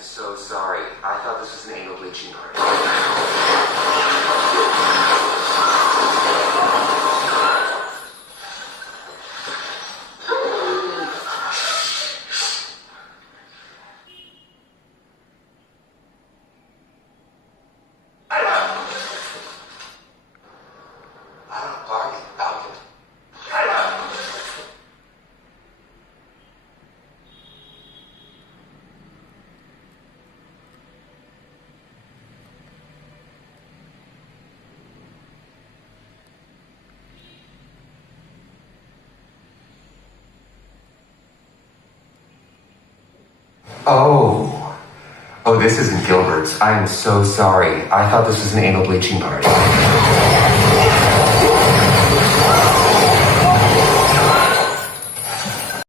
so sorry. I thought this was an anal bleaching party. Oh. Oh, this isn't Gilbert's. I am so sorry. I thought this was an anal bleaching party.